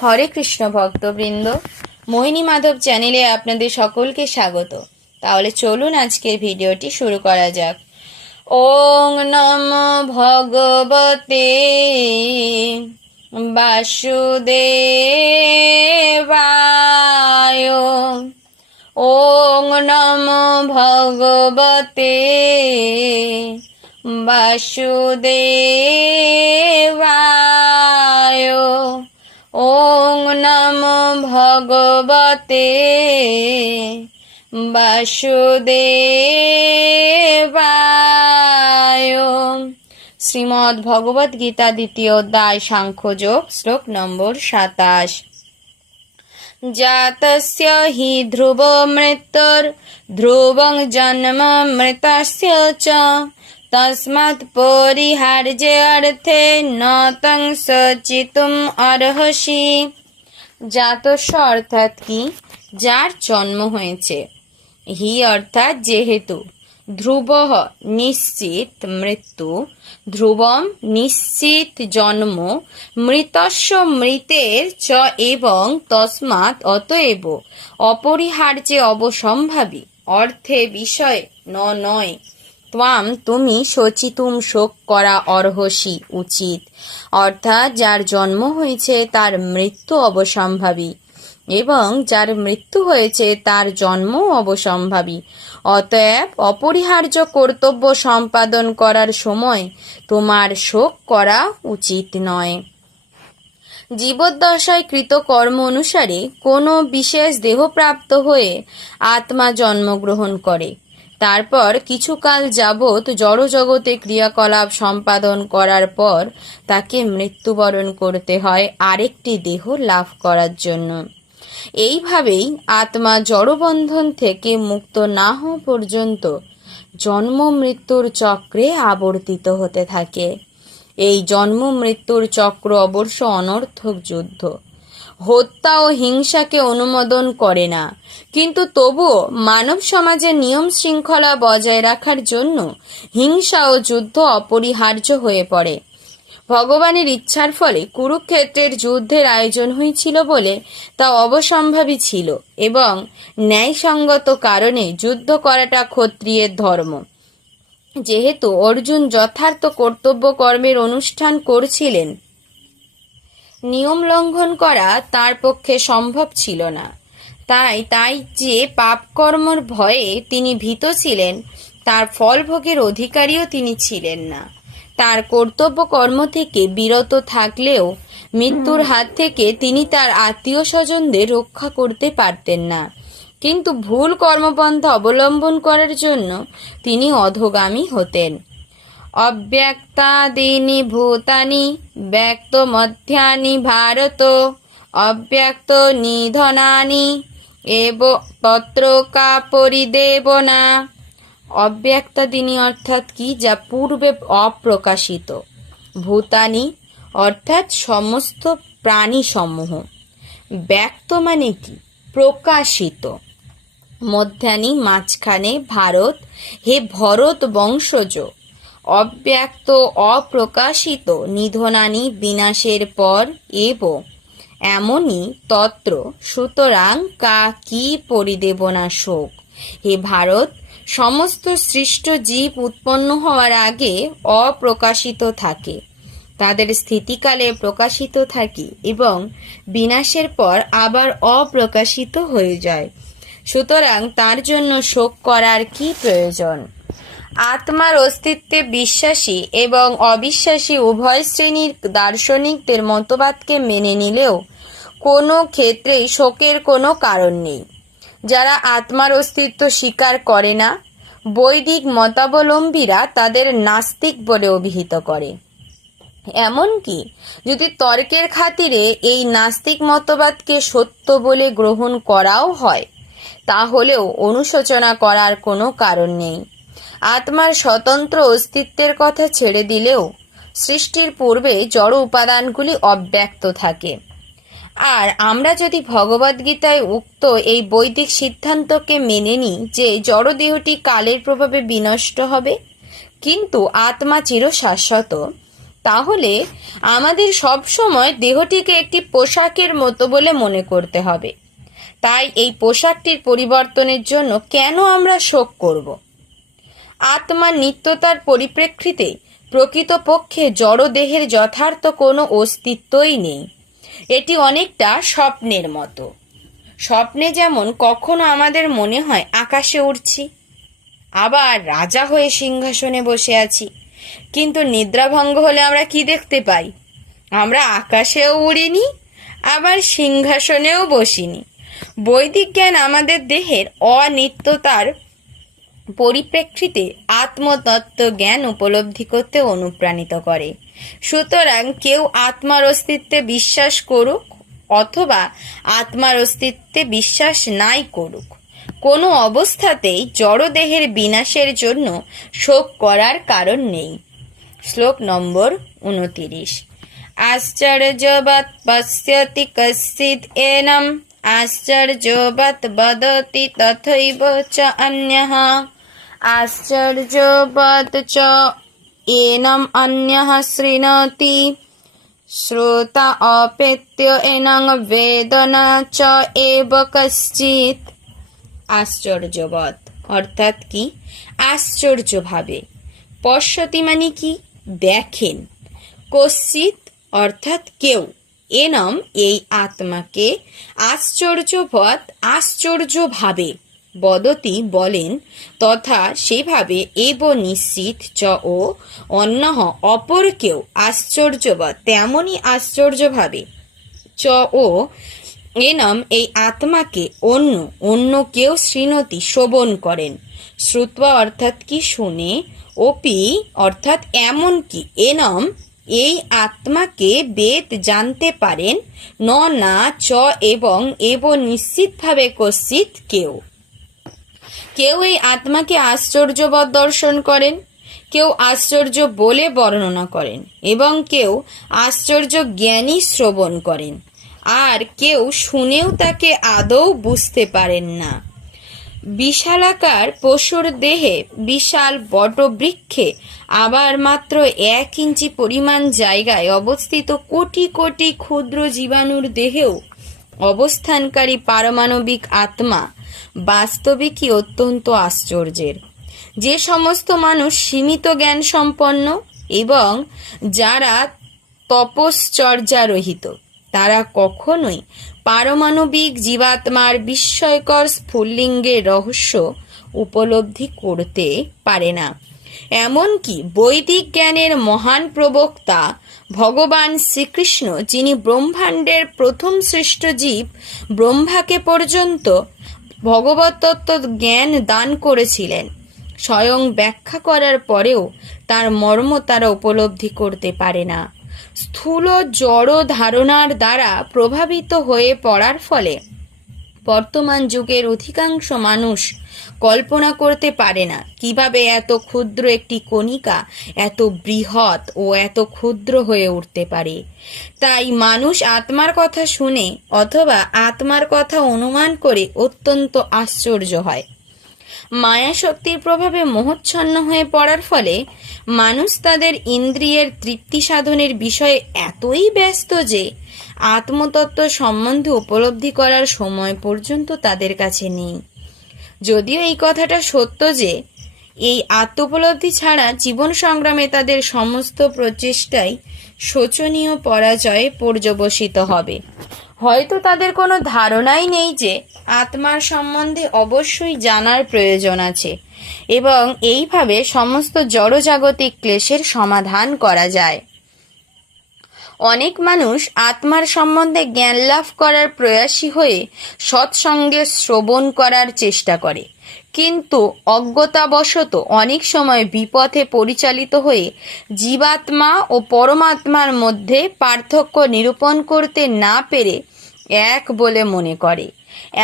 হরে কৃষ্ণ ভক্তবৃন্দ, মোহিনী মাধব চ্যানেলে আপনাদের সকলকে স্বাগত। তাহলে চলুন আজকের ভিডিওটি শুরু করা যাক। ওং নমো ভগবতে বাসুদেবায়। ওং নমো ভগবতে বাসুদেবায়। ওং নমো ভগবতে বাসুদেবায়। শ্রীমদ্ ভগবদ গীতা দ্বিতীয় অধ্যায় সাংখ্যযোগ, শ্লোক নম্বর 27। জাতস্য হি ধ্রুব মৃত্যুর ধ্রুবং জন্ম মৃতস্য চ তস্মাৎ পরিহার্যে অর্থে ন তং সচিতুম অর্হসি। জাতস্য অর্থাৎ কি? যার জন্ম হয়েছে, হি অর্থাৎ যেহেতু, ধ্রুব নিশ্চিত, মৃত্যু, ধ্রুবম নিশ্চিত জন্ম, মৃতস্য মৃতের, চ এবং তস্মাৎ অতএব, অপরিহার্যে অবসম্ভাবী, অর্থে বিষয় নয়, ত্বাম তুমি শোচিতুম শোক করা অর্হসি উচিত, অর্থাৎ যার জন্ম হয়েছে তার মৃত্যু অবসম্ভাবী এবং যার মৃত্যু হয়েছে তার জন্ম অবসম্ভাবী। অতএব অপরিহার্য কর্তব্য সম্পাদন করার সময় তোমার শোক করা উচিত নয়। জীবদ্দশায় কৃত কর্ম অনুসারে কোনো বিশেষ দেহপ্রাপ্ত হয়ে আত্মা জন্মগ্রহণ করে। তারপর কিছুকাল যাবৎ জড়জগতে ক্রিয়াকলাপ সম্পাদন করার পর তাকে মৃত্যুবরণ করতে হয় আরেকটি দেহ লাভ করার জন্য। এইভাবেই আত্মা জড়বন্ধন থেকে মুক্ত না হওয়া পর্যন্ত জন্ম মৃত্যুর চক্রে আবর্তিত হতে থাকে। এই জন্ম মৃত্যুর চক্র অবশ্য অনর্থক যুদ্ধ, হত্যা ও হিংসাকে অনুমোদন করে না, কিন্তু তবুও মানব সমাজের নিয়ম শৃঙ্খলা বজায় রাখার জন্য হিংসা ও যুদ্ধ অপরিহার্য হয়ে পড়ে। ভগবানের ইচ্ছার ফলে কুরুক্ষেত্রের যুদ্ধের আয়োজন হয়েছিল বলে তা অবসম্ভাবী ছিল এবং ন্যায়সঙ্গত কারণে যুদ্ধ করাটা ক্ষত্রিয়ের ধর্ম। যেহেতু অর্জুন যথার্থ কর্তব্য কর্মের অনুষ্ঠান করছিলেন, নিয়ম লঙ্ঘন করা তার পক্ষে সম্ভব ছিল না। তাই যে পাপকর্মর ভয়ে তিনি ভীত ছিলেন, তার ফল ভোগের অধিকারীও তিনি ছিলেন না। তার কর্তব্য কর্ম থেকে বিরত থাকলেও মৃত্যুর হাত থেকে তিনি তার আত্মীয় স্বজনদের রক্ষা করতে পারতেন না, কিন্তু ভুল কর্মপন্থা অবলম্বন করার জন্য তিনি অধোগামী হতেন। অব্যক্তাদীনি ভূতানি ব্যক্ত মধ্যানি ভারত অব্যক্ত নিধনানি এব তত্র কা পরিদেবনা। অব্যক্তাদীনি অর্থাৎ কি? যা পূর্বে অপ্রকাশিত। ভূতানি অর্থাৎ সমস্ত প্রাণী সমূহ। ব্যক্ত মানে কি? প্রকাশিত। মধ্যানি মাঝখানে, ভারত হে ভরত বংশজ। অব্যক্ত অপ্রকাশিত, নিধনানি বিনাশের পর, এবং এমনই তত্র সুতরাং কা কি পরিদেবনা শোক। হে ভারত, সমস্ত সৃষ্ট জীব উৎপন্ন হওয়ার আগে অপ্রকাশিত থাকে, তাদের স্থিতিকালে প্রকাশিত থাকে এবং বিনাশের পর আবার অপ্রকাশিত হয়ে যায়। সুতরাং তার জন্য শোক করার কি প্রয়োজন? আত্মার অস্তিত্বে বিশ্বাসী এবং অবিশ্বাসী উভয় শ্রেণীর দার্শনিকদের মতবাদকে মেনে নিলেও কোনো ক্ষেত্রেই শোকের কোনো কারণ নেই। যারা আত্মার অস্তিত্ব স্বীকার করে না, বৈদিক মতাবলম্বীরা তাদের নাস্তিক বলে অভিহিত করে। এমনকি যদি তর্কের খাতিরে এই নাস্তিক মতবাদকে সত্য বলে গ্রহণ করাও হয়, তাহলেও অনুশোচনা করার কোনো কারণ নেই। আত্মার স্বতন্ত্র অস্তিত্বের কথা ছেড়ে দিলেও সৃষ্টির পূর্বে জড় উপাদানগুলি অব্যক্ত থাকে। আর আমরা যদি ভগবদ্গীতায় উক্ত এই বৈদিক সিদ্ধান্তকে মেনে নিই যে জড়দেহটি কালের প্রভাবে বিনষ্ট হবে, কিন্তু আত্মা চিরশাশ্বত, তাহলে আমাদের সব সময় দেহটিকে একটি পোশাকের মতো বলে মনে করতে হবে। তাই এই পোশাকটির পরিবর্তনের জন্য কেন আমরা শোক করব? আত্মার নিত্যতার পরিপ্রেক্ষিতে প্রকৃতপক্ষে জড় দেহের যথার্থ কোনো অস্তিত্বই নেই। এটি অনেকটা স্বপ্নের মতো। স্বপ্নে যেমন কখনো আমাদের মনে হয় আকাশে উড়ছি, আবার রাজা হয়ে সিংহাসনে বসে আছি, কিন্তু নিদ্রাভঙ্গ হলে আমরা কি দেখতে পাই? আমরা আকাশেও উড়িনি, আবার সিংহাসনেও বসিনি। বৈদিক জ্ঞান আমাদের দেহের অনিত্যতার পরিপ্রেক্ষিতে আত্মতত্ত্ব জ্ঞান উপলব্ধি করতে অনুপ্রাণিত করে। সুতরাং কেউ আত্মার অস্তিত্বে বিশ্বাস করুক অথবা আত্মার অস্তিত্বে বিশ্বাস নাই করুক, কোনো অবস্থাতেই জড়দেহের বিনাশের জন্য শোক করার কারণ নেই। শ্লোক নম্বর 29। আশ্চর্যবৎ পশ্যতি কশ্চিৎ এনম আশ্চর্যবৎ বদতি তথৈব চ অন্যঃ আশ্চর্যবৎ চ এনম অন্যঃ শৃণোতি শ্রোতা অপেত্য এনং বেদ না চ এব কশ্চিৎ। আশ্চর্যবৎ অর্থাৎ কি? আশ্চর্যভাবে। পশ্যতি মানে কি? দেখেন। কশ্চিৎ অর্থাৎ কেউ। এনম এই আত্মাকে আশ্চর্যবৎ আশ্চর্যভাবে, বদতি বলেন, তথা সেভাবে এব নিশ্চিত চ ও অন্যঃ অপর কেউ আশ্চর্যবৎ তেমনই আশ্চর্যভাবে চ ও এনম এই আত্মাকে অন্য কেউ শৃণোতি শ্রবণ করেন। শ্রুত্বা অর্থাৎ কি? শুনে। অপি অর্থাৎ এমন কি? এনম এই আত্মাকে বেদ জানতে পারেন। না চ এবং এব নিশ্চিতভাবে কশ্চিৎ কেউ এই আত্মাকে আশ্চর্যবৎ দর্শন করেন, কেউ আশ্চর্য বলে বর্ণনা করেন এবং কেউ আশ্চর্য জ্ঞানী শ্রবণ করেন, আর কেউ শুনেও তাকে আদৌ বুঝতে পারেন না। বিশালাকার পশুর দেহে বিশাল বটবৃক্ষে আবার মাত্র 1 ইঞ্চি পরিমাণ জায়গায় অবস্থিত কোটি কোটি ক্ষুদ্র জীবাণুর দেহেও অবস্থানকারী পারমাণবিক আত্মা বাস্তবিকই অত্যন্ত আশ্চর্যের। যে সমস্ত মানুষ সীমিত জ্ঞান সম্পন্ন এবং যারা তপশ্চর্যারহিত, তারা কখনোই পারমাণবিক জীবাত্মার বিস্ময়কর স্ফুল্লিঙ্গের রহস্য উপলব্ধি করতে পারে না। এমনকি বৈদিক জ্ঞানের মহান প্রবক্তা ভগবান শ্রীকৃষ্ণ, যিনি ব্রহ্মাণ্ডের প্রথম সৃষ্ট জীব ব্রহ্মাকে পর্যন্ত ভগবত তত্ত্ব জ্ঞান দান করেছিলেন, স্বয়ং ব্যাখ্যা করার পরেও তার মর্ম তারা উপলব্ধি করতে পারে না। স্থূল জড় ধারণার দ্বারা প্রভাবিত হয়ে পড়ার ফলে বর্তমান যুগের অধিকাংশ মানুষ কল্পনা করতে পারে না কিভাবে এত ক্ষুদ্র একটি কণিকা এত বৃহৎ ও এত ক্ষুদ্র হয়ে উঠতে পারে। তাই মানুষ আত্মার কথা শুনে অথবা আত্মার কথা অনুমান করে অত্যন্ত আশ্চর্য হয়। মায়া শক্তির প্রভাবে মোহচ্ছন্ন হয়ে পড়ার ফলে মানুষ তাদের ইন্দ্রিয়ের তৃপ্তি সাধনের বিষয়ে এতই ব্যস্ত যে আত্মতত্ত্ব সম্বন্ধে উপলব্ধি করার সময় পর্যন্ত তাদের কাছে নেই। যদিও এই কথাটা সত্য যে এই আত্মোপলব্ধি ছাড়া জীবন সংগ্রামে তাদের সমস্ত প্রচেষ্টাই শোচনীয় পরাজয়ে পর্যবসিত হবে। হয়তো তাদের কোনো ধারণাই নেই যে আত্মার সম্বন্ধে অবশ্যই জানার প্রয়োজন আছে এবং এইভাবে সমস্ত জড়জাগতিক ক্লেশের সমাধান করা যায়। অনেক মানুষ আত্মার সম্বন্ধে জ্ঞান লাভ করার প্রয়াসী হয়ে সৎসঙ্গে শ্রবণ করার চেষ্টা করে, কিন্তু অজ্ঞতাবশত অনেক সময় বিপথে পরিচালিত হয়ে জীবাত্মা ও পরমাত্মার মধ্যে পার্থক্য নিরূপণ করতে না পেরে এক বলে মনে করে।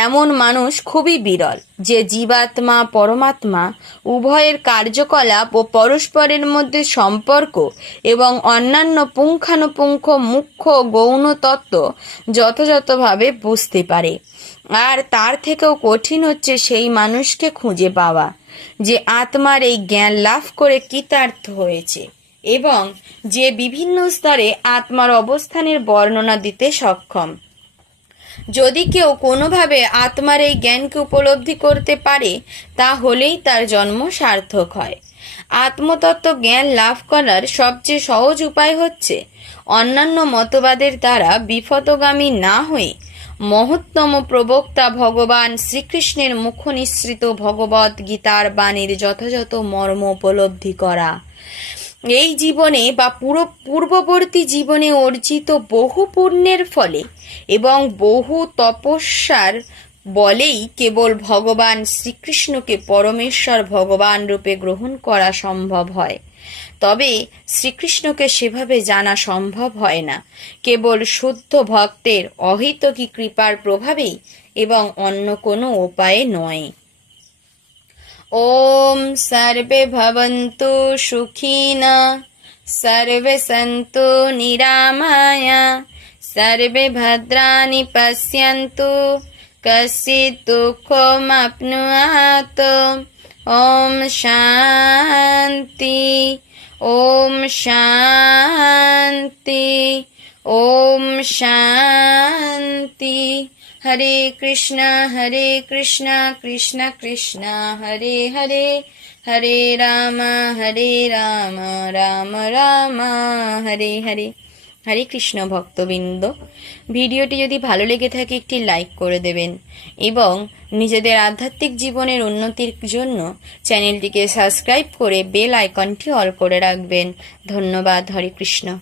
এমন মানুষ খুবই বিরল যে জীবাত্মা পরমাত্মা উভয়ের কার্যকলাপ ও পরস্পরের মধ্যে সম্পর্ক এবং অন্যান্য পুঙ্খানুপুঙ্খ মুখ্য গৌণ তত্ত্ব যথাযথভাবে বুঝতে পারে। আর তার থেকেও কঠিন হচ্ছে সেই মানুষকে খুঁজে পাওয়া যে আত্মার এই জ্ঞান লাভ করে কৃতার্থ হয়েছে এবং যে বিভিন্ন স্তরে আত্মার অবস্থানের বর্ণনা দিতে সক্ষম। যদি কেউ কোনোভাবে আত্মার এই জ্ঞানকে উপলব্ধি করতে পারে, তাহলেই তার জন্ম সার্থক হয়। আত্মতত্ত্ব জ্ঞান লাভ করার সবচেয়ে সহজ উপায় হচ্ছে অন্যান্য মতবাদের দ্বারা বিফতগামী না হয়ে মহত্তম প্রবক্তা ভগবান শ্রীকৃষ্ণের মুখ নিঃসৃত ভগবদ্ গীতার বাণীর যথাযথ মর্ম উপলব্ধি করা। এই জীবনে বা পূর্ববর্তী জীবনে অর্জিত বহু পুণ্যের ফলে এবং বহু তপস্যার বলেই কেবল ভগবান শ্রীকৃষ্ণকে পরমেশ্বর ভগবান রূপে গ্রহণ করা সম্ভব হয়। তবে শ্রীকৃষ্ণকে সেভাবে জানা সম্ভব হয় না, কেবল শুদ্ধ ভক্তের অহৈতুকী কৃপার প্রভাবেই এবং অন্য কোনো উপায়ে নয়। ওম সর্বে ভবন্তু সুখিনঃ, সর্বে সন্তু নিরাময়া, সর্বে ভদ্রাণি পশ্যন্তু, কশ্চিৎ দুঃখমাপ্নুয়াত। ওম শান্তি, ওম শান্তি, ওম শান্তি। হরে কৃষ্ণ কৃষ্ণ কৃষ্ণ হরে হরে, হরে রাম রাম রাম হরে হরে। হরে কৃষ্ণ ভক্তবৃন্দ, ভিডিওটি যদি ভালো লেগে থাকে একটি লাইক করে দেবেন এবং নিজেদের আধ্যাত্মিক জীবনের উন্নতির জন্য চ্যানেলটিকে সাবস্ক্রাইব করে বেল আইকনটি অল করে রাখবেন। ধন্যবাদ। হরে কৃষ্ণ।